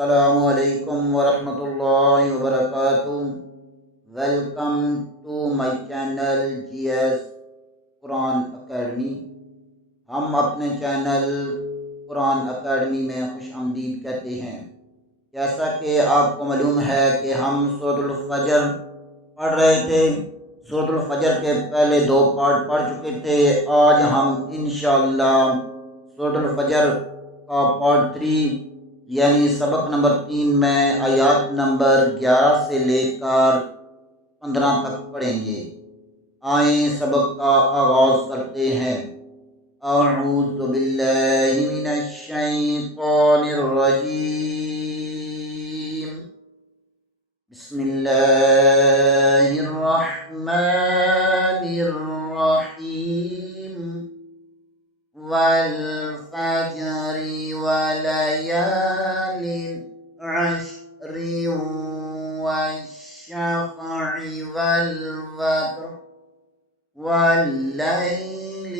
السلام علیکم ورحمۃ اللہ وبرکاتہ۔ Welcome to my channel G S قرآن اکیڈمی۔ ہم اپنے چینل قرآن اکیڈمی میں خوش آمدید کہتے ہیں۔ جیسا کہ آپ کو معلوم ہے کہ ہم سورۃ الفجر پڑھ رہے تھے۔ سورۃ الفجر کے پہلے دو پارٹ پڑھ چکے تھے۔ آج ہم انشاءاللہ سورۃ الفجر کا پارٹ 3 یعنی سبق نمبر 3 میں آیات نمبر 11 سے لے کر 15 تک پڑھیں گے۔ آئیں سبق کا آغاز کرتے ہیں۔ اعوذ باللہ من الشیطان الرجیم، بسم اللہ الرحمن الرحیم، والفجر وليال عشر والشفع والوتر والليل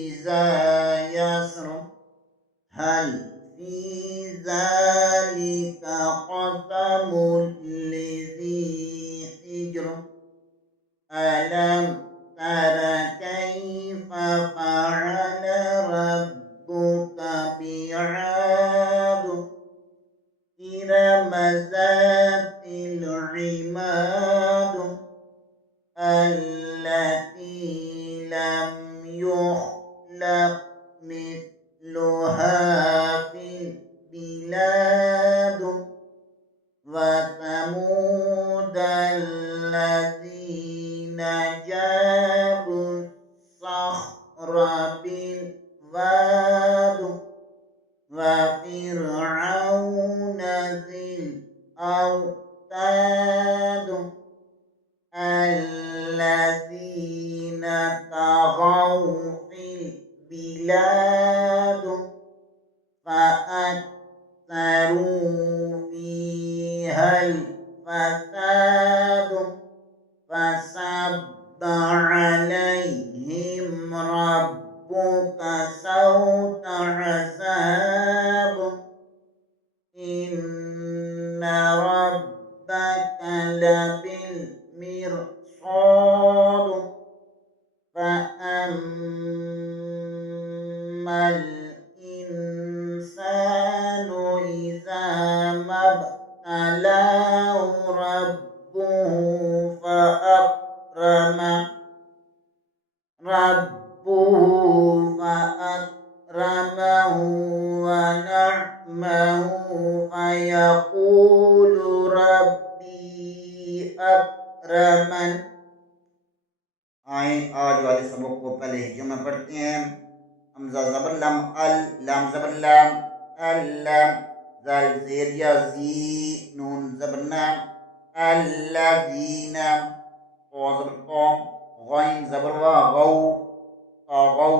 إذا يسر هل في ذلك قسم لذي حجر ألم تر كيف فعل ربك بعاد إرم ذات العماد التي لم يخلق مثلها في البلاد وثمود الذين جابوا الصخر بالواد وفرعون ذي الأوتاد الذين طغوا في البلاد فأكثروا فيها الفساد فصب عليهم ربك سوط عذاب إن ربك لبالمرصاد فأما الإنسان إذا ما ابتلاه ربه فأكرمه ونعمه فيقول ربي أكرمن۔ آئیں آج والے سبق کو پہلے ہجوں میں پڑھتے ہیں۔ حمزہ زبر لم، لام زبر لام، اللام، زال زیر یا زی، نون زبر نام، الذین، طا زبر طا، غین زبر وا غو، طاغو،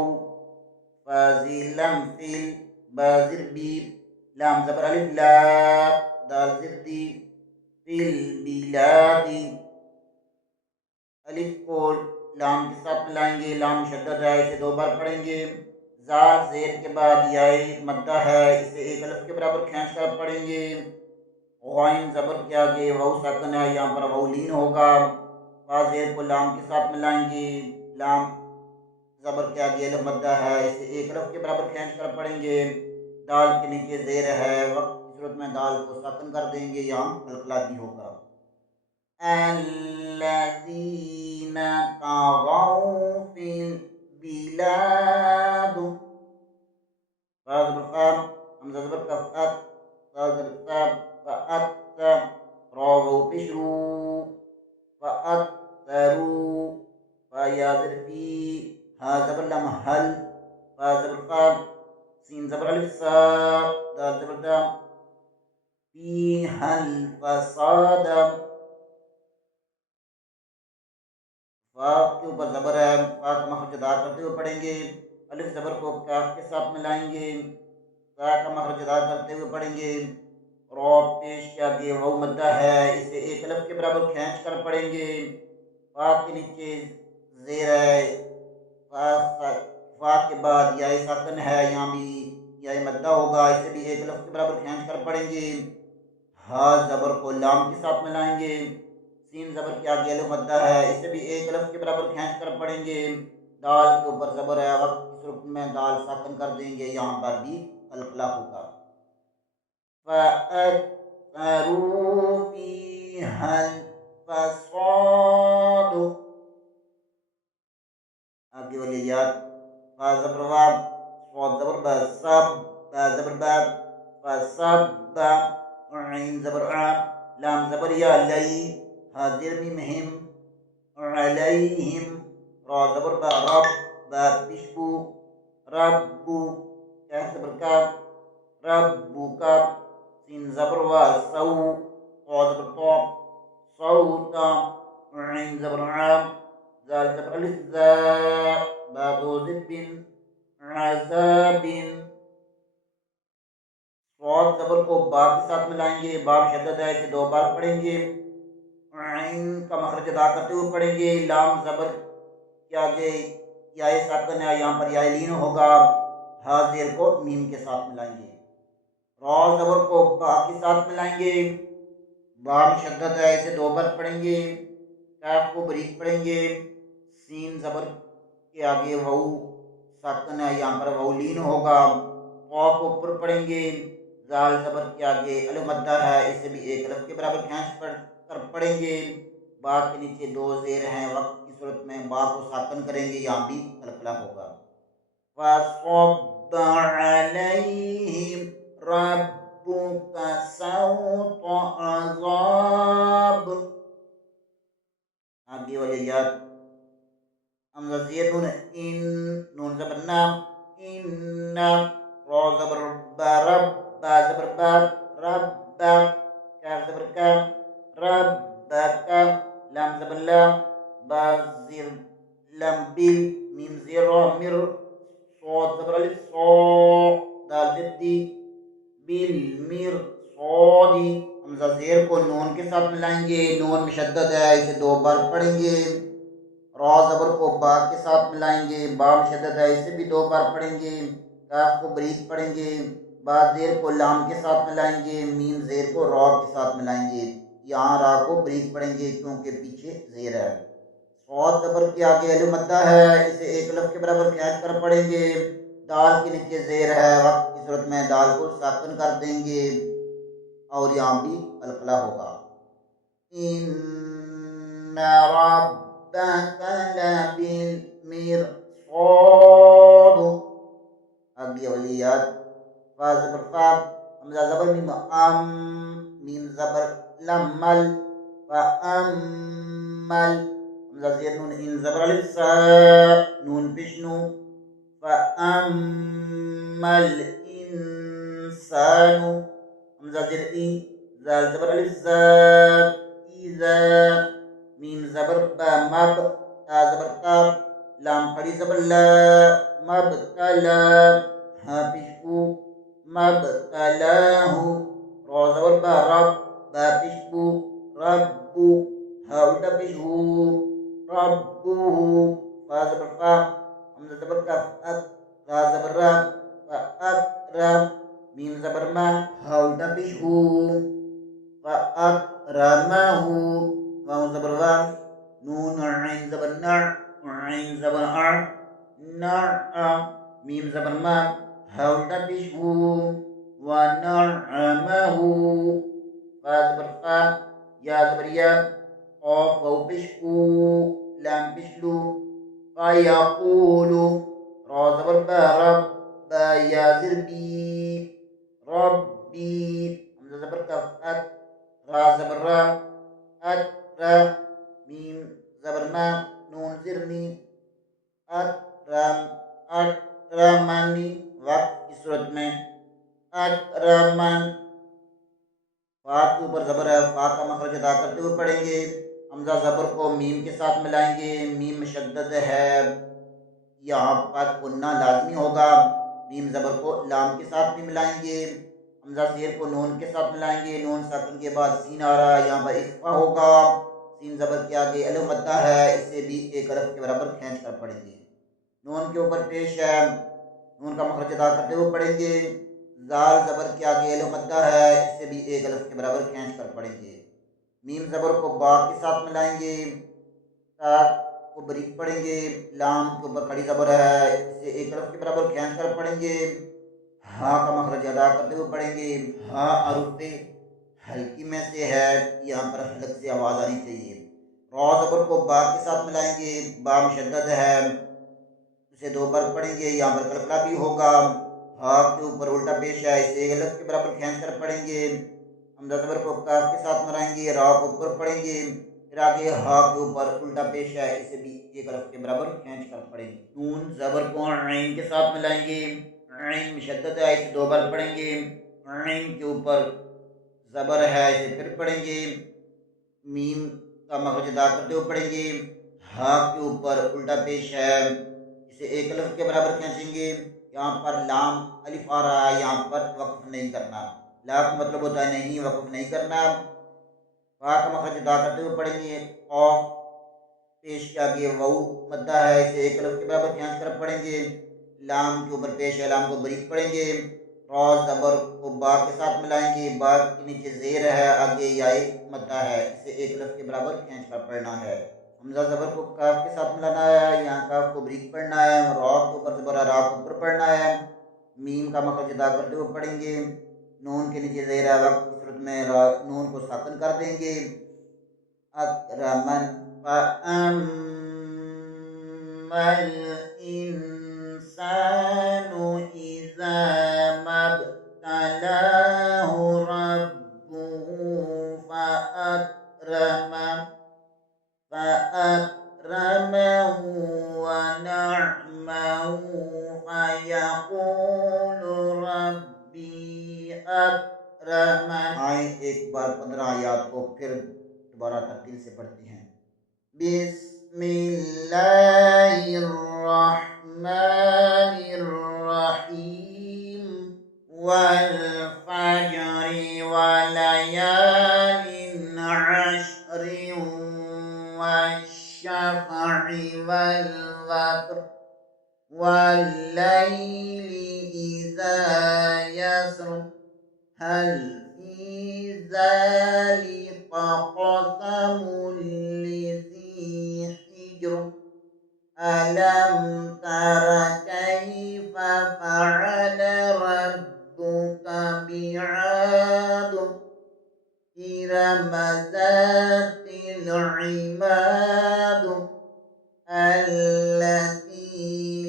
فازی لم فیل، با زر بی، لام زبر الف لا، دال زر دی، فیل بیلادی، الف کو لام کے ساتھ ملائیں گے، لام شدت ہے، اسے دو بار پڑھیں گے۔ زال زیر کے بعد یائی مدہ ہے، اسے ایک الف کے برابر کھینچ کر پڑھیں گے۔ غائن زبر کے آگے واو ساکن ہے، یہاں پر واو لین ہوگا۔ با زیر کو لام کے ساتھ ملائیں گے، لام زبر کے آگے الف مدہ ہے، اسے ایک الف کے برابر کھینچ کر پڑھیں گے۔ دال کے نیچے زیر ہے، وقت کی صورت میں دال کو ساکن کر دیں گے، یہاں قلقلہ بھی ہوگا۔ الذین طغوا فی البلاد، فا زبر فا، حمزہ زبر کف ات، تا زبر تا، فأت، را واو پشرو، فأترو، فا یا زبر فی، ہا زبر لم حل، فا زبر فا، سین زبر الف سا، دال زبر دا، فی حل فساد، فا کے اوپر زبر ہے، فا کا مخرج ادا کرتے ہوئے پڑھیں گے۔ الف زبر کو کاف کے ساتھ ملائیں گے، تا کا مخرج ادا کرتے ہوئے پڑھیں گے۔ را پیش کے آگے واو مدہ ہے، اسے ایک الف کے برابر کھینچ کر پڑھیں گے۔ فا کے نیچے زیر ہے، فا کے بعد یاء ساکن ہے، یہاں بھی یاء مدہ ہوگا، اسے بھی ایک الف کے برابر کھینچ کر پڑھیں گے۔ ہا زبر کو لام کے ساتھ ملائیں گے، سین زبر کے آگے الف مدہ ہے، اسے بھی ایک الف کے برابر کھینچ کر پڑھیں گے، دال کے اوپر زبر ہے، وقت کی صورت میں دال ساکن کر دیں گے، یہاں پر بھی قلقلہ ہوگا۔ فَأَكْثَرُوا فِيهَا الْفَسَادَ، آگے والی یاد، فا زبر واب، صاد زبر با، سب، با زبر باب، فسب، عین زبر ع، لام زبر یا، لئی، حاضر میم ہم، علیہم، را زبر با، رب، با پیشبو، ربو، کاف زبر کا، ربو کا، سین زبر وا، سو، طا زبر طا، صوتا، عین زبر عام، زال زبر الف ذا، با دو زب، عذاب، صاد زبر کو با کے ساتھ ملائیں گے، با مشدد ہے، اسے دو بار پڑھیں گے، عین کا مخرج ادا کرتے ہوئے پڑھیں گے، لام زبر کے آگے یا ساکن ہے، یہاں پر یا لین ہوگا، ہا زیر کو میم کے ساتھ ملائیں گے، را زبر کو با کے ساتھ ملائیں گے، با مشدد ہے، اسے دو بار پڑھیں گے، کاف کو بریک پڑھیں گے، سین زبر کے آگے وہو ساکن ہے، یہاں پر وہو لین ہوگا، قا کو پر پڑھیں گے، زال زبر کے آگے الف مدہ ہے، اسے بھی ایک الف کے برابر کھینچ کر پڑھیں گے، با کے نیچے دو زیر ہیں، وقت کی صورت میں با کو ساکن کریں گے، یہاں بھی قلقلہ ہوگا۔ فَصَبَّ عَلَيْهِمْ رَبُّكَ سَوْطَ عَذَابٍ، آگے والی یاد، حمزہ زیر نون، ان، نون زبر نام، ان، را زبر با، رب، با زبر با، رب، کاف زبر کا، رب کا، لام زبر لا، با زیر لام بل، میم زیر را، مر، صاد زبر الف صا، دال زد دی، بل مر صادی، حمزہ زیر کو نون کے ساتھ ملائیں گے، نون مشدد ہے، اسے دو بار پڑھیں گے، را زبر کو با کے ساتھ ملائیں گے، با مشدد ہے، اسے بھی دو بار پڑھیں گے، کاف کو بریک پڑھیں گے، با زیر کو لام کے ساتھ ملائیں گے، میم زیر کو را کے ساتھ ملائیں گے، یہاں را کو بریک پڑھیں گے کیونکہ پیچھے زیر ہے، صاد زبر کے آگے الف مدہ ہے، اسے ایک الف کے برابر کھینچ کر پڑھیں گے، دال کے نیچے زیر ہے، وقت کی صورت میں دال کو ساکن کر دیں گے، اور یہاں بھی قلقلہ ہوگا۔ ان ربک لبالمرصاد، آگے والی یاد، فا زبر فا، حمزہ زبر میم ام، میم زبر لمل، فامل، حمزہ زیر نون، ان زبر الف سا، نون پیشنو، فامل انسان، حمزہ زیر ای، زال زبر الف زا، ایزا، میم زبر با، مب، تا زبر تا، لام کھڑی زبر لا، مب تلا، ہا پیشبو، مب تلاہ، را زبر با، رب، با پیشبو، ربو، ہا الٹا پیشبو، ربو، فا زبر فا، حمزہ زبر کا، اک، را زبر را، فاکرم، میم زبر ما، ہا الٹا پیشبو، فاکرمہ، واو زبر واو، نون عین زبر نع، عین زبر ع، نع، میم زبر ما، ہا الٹا پیشبو، ونعمہ، فا زبر فا، یا زبر یا، قاف واو پیشبو، لام پیشلو، فیقول، را زبر با، رب، با یا زر بی، ربی، حمزہ زبر کف، ات، را زبر را، ات را، میم زبر ما، نون زرنی، اکرم، اکرمنی، وقت کی صورت میں اکرمن، فا کے اوپر زبر ہے، فا کا مخرج ادا کرتے ہوئے پڑھیں گے، حمزہ زبر کو میم کے ساتھ ملائیں گے، میم مشدد ہے، یہاں پر غنہ لازمی ہوگا، میم زبر کو لام کے ساتھ بھی ملائیں گے، حمزہ زیر کو نون کے ساتھ ملائیں گے، نون ساکن کے بعد سین آ رہا ہے، یہاں پر اخفا ہوگا، سین زبر کے آگے الف مدہ ہے، اسے بھی ایک الف کے برابر کھینچ کر پڑھیں گے، نون کے اوپر پیش ہے، نون کا مخرج ادا کرتے ہوئے پڑھیں گے، زال زبر کے آگے الف مدہ ہے، اسے بھی ایک الف کے برابر کھینچ کر پڑھیں گے۔ میم زبر کو با کے ساتھ ملائیں گے، تا کو بریک پڑھیں گے، لام کے اوپر کھڑی زبر ہے، اسے ایک الف کے برابر کھینچ کر پڑھیں گے۔ ہاں کا مخرج ادا کرتے ہوئے پڑھیں گے۔ ہاں حروف ہلکی میں سے ہے، یہاں پر حلق سے آواز آنی چاہیے۔ را زبر کو با کے ساتھ ملائیں گے، با مشدد ہے، اسے دو بار پڑھیں گے، یہاں پر کلکلا بھی ہوگا۔ ہا کے اوپر الٹا پیش ہے، اسے ایک الف کے برابر کھینچ کر پڑھیں گے۔ حمزہ زبر کو کاف کے ساتھ ملائیں گے، را کو اوپر پڑھیں گے، پھر آگے ہا کے اوپر الٹا پیش ہے، اسے بھی ایک الف کے برابر کھینچ کر پڑھیں گے۔ نون زبر کو عین کے ساتھ ملائیں گے، عین مشدد ہے، اسے دو بار پڑھیں گے، عین کے اوپر زبر ہے، اسے پھر پڑھیں گے۔ میم کا مخرج ادا کرتے ہوئے پڑھیں گے، ہا کے اوپر الٹا پیش ہے، اسے ایک الف کے برابر کھینچیں گے۔ یہاں پر لام الف آ رہا ہے، یہاں پر وقف نہیں کرنا، لا کا مطلب ہوتا ہے نہیں، وقف نہیں کرنا۔ فا کا مخرج ادا کرتے ہوئے پڑھیں گے، قاف پیش کے آگے واو مدہ ہے، اسے ایک الف کے برابر کھینچ کر پڑھیں گے۔ لام کے اوپر پیش ہے، لام کو بریک پڑھیں گے۔ را زبر کو با کے ساتھ ملائیں گے، با کے نیچے زیر ہے، آگے یائے مدہ ہے، اسے ایک الف کے برابر کھینچ کر پڑھنا ہے۔ حمزہ زبر کو کاف کے ساتھ ملانا ہے، یہاں کاف کو بریک پڑھنا ہے، را کے اوپر زبر ہے، را کو اوپر پڑھنا ہے۔ میم کا مخرج ادا کرتے ہوئے پڑھیں گے، نون کے نیچے زیر ہے، وقت کی صورت میں نون کو ساکن کر دیں گے۔ اکرمن فَأَمَّا الْإِنسَانُ إِذَا مَا ابْتَلَاهُ رَبُّهُ فَأَكْرَمَهُ وَنَعَّمَهُ فَيَقُولُ رَبِّي أَكْرَمَنِ۔ آئیں ایک بار 15 آیات کو پھر دوبارہ ترتیل سے پڑھتے ہیں۔ بسم اللہ الرحمن الرحیم، والفجر وليال عشر والشفع والوتر والليل إذا يسر هل في ذلك قسم لذي حجر ألم تر كيف فعل ربك بعاد إرم ذات العماد التي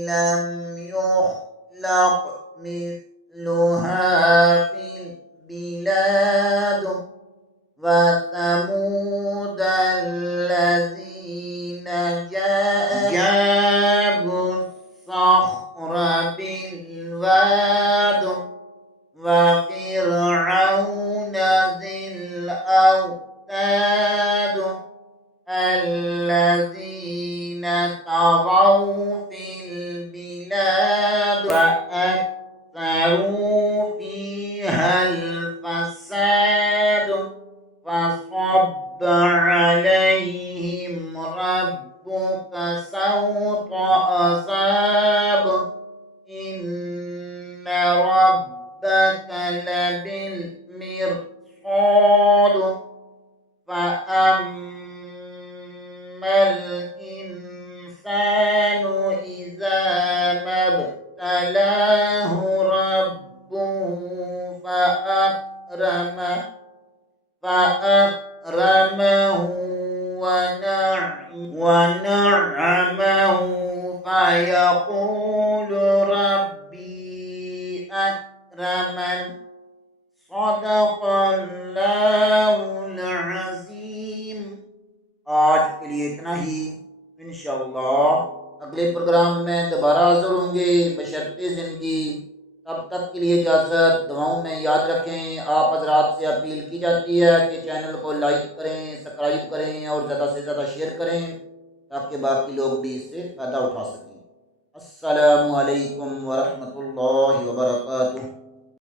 لم يخلق مثلها في البلاد وثمود الذين جابوا الصخر بالواد وفرعون ذي الأوتاد الذين طغوا في البلاد فأكثروا فيها الفساد فصب عليهم ربك سوط عذاب إن ربك لبالمرصاد فأما الإنسان إذا ما ابتلاه ربه فأكرمه ونعمه فيقول ربي أكرمن صدق اللہ العظیم۔ آج کے لیے اتنا ہی، انشاءاللہ اگلے پروگرام میں دوبارہ حاضر ہوں گے بشرطِ زندگی۔ تب تک کے لیے اجازت، دعاؤں میں یاد رکھیں۔ آپ حضرات سے اپیل کی جاتی ہے کہ چینل کو لائک کریں، سبسکرائب کریں اور زیادہ سے زیادہ شیئر کریں تاکہ باقی لوگ بھی اس سے فائدہ اٹھا سکیں۔ السلام علیکم ورحمۃ اللہ وبرکاتہ۔